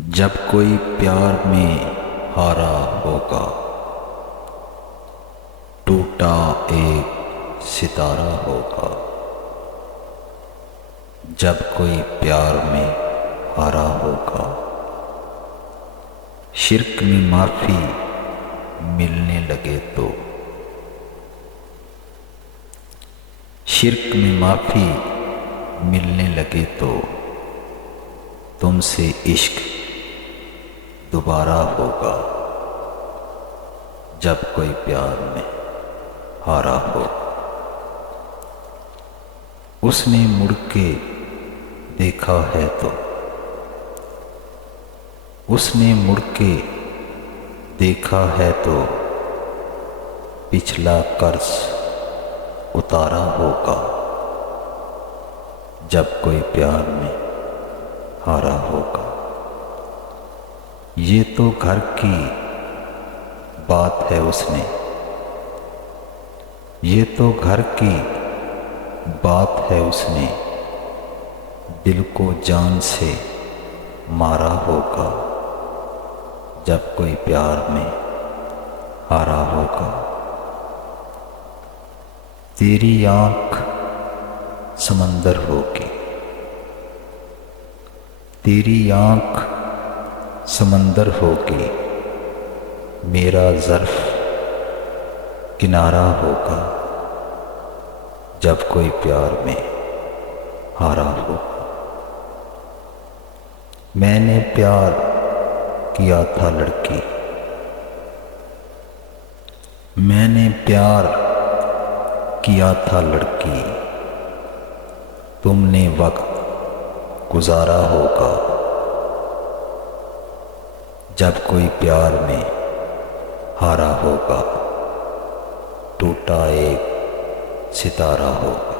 जब कोई प्यार में हारा होगा, टूटा एक सितारा होगा। जब कोई प्यार में हारा होगा, शिर्क में माफ़ी मिलने लगे तो, शिर्क में माफ़ी मिलने लगे तो तुमसे इश्क दोबारा होगा। जब कोई प्यार में हारा हो, उसने मुड़ के देखा है तो, उसने मुड़ के देखा है तो पिछला कर्ज उतारा होगा। जब कोई प्यार में हारा होगा। ये तो घर की बात है उसने, ये तो घर की बात है उसने दिल को जान से मारा होगा। जब कोई प्यार में हारा होगा। तेरी आँख समंदर होगी, तेरी आँख समंदर होगी, मेरा ज़र्फ़ किनारा होगा। जब कोई प्यार में हारा होगा। मैंने प्यार किया था लड़की, मैंने प्यार किया था लड़की, तुमने वक्त गुजारा होगा। जब कोई प्यार में हारा होगा, टूटा एक सितारा होगा।